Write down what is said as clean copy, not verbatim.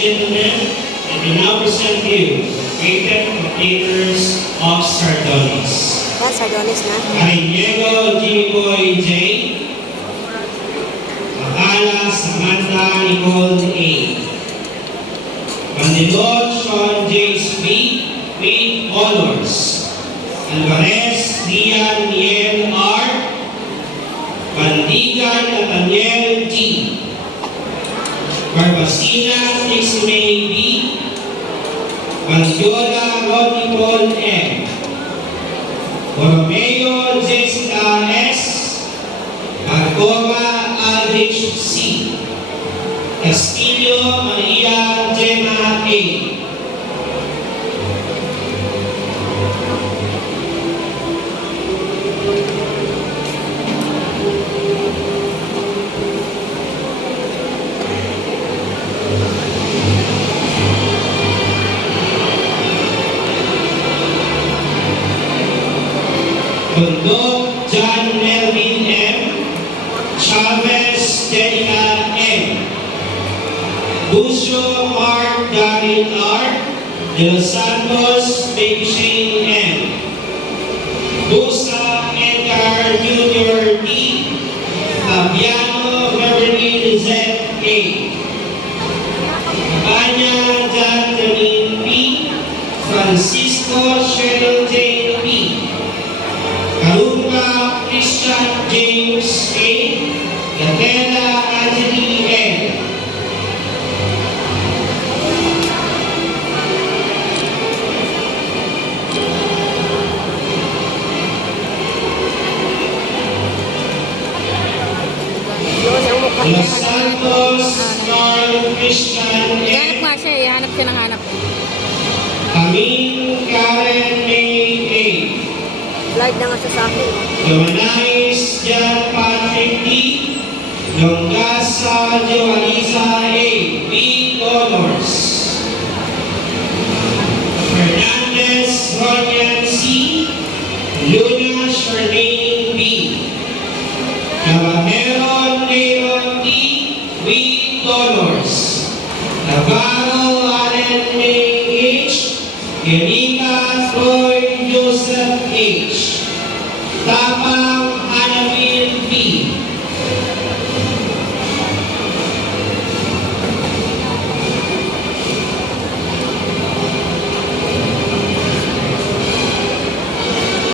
gentlemen, let me now present you created containers of Sardonis. Sardonis na. Ariniego Jimmy Boy J. Akala Samantha Nicole A. Mandilon Sean J. Smith with honors. Alvarez Dian Niel R. Bandigan Nathaniel G. Barbacina Trixie B. Bandiola Rodney Paul M. Borromeo Jessica S. Marcova Aldrich C. Castillo Maria Gemma A. Tondo John Melvin M. Chavez Jenica M. Bucio Mark David R. De Los Santos Baby Shane M. Busa Edgar Jr. D. Fabiano Beverly Lizette A. Anya John Janine P. Francisco Cheryl J. P. Karunga Christian James A. Gatela Anthony L. Los Santos Carl Christian Ihanap M. nga siya, ihanap siya ng hanap. Amin Karen May A. Live na nga siya sa akin. Joanais John Patrick D. Longasa Joanisa A. B. Honors. Fernandez Ronian C. Luna Charmaine B. Caballero Leon D. with honors. Navarro Allen May H. Genica Floyd Joseph H. Tapa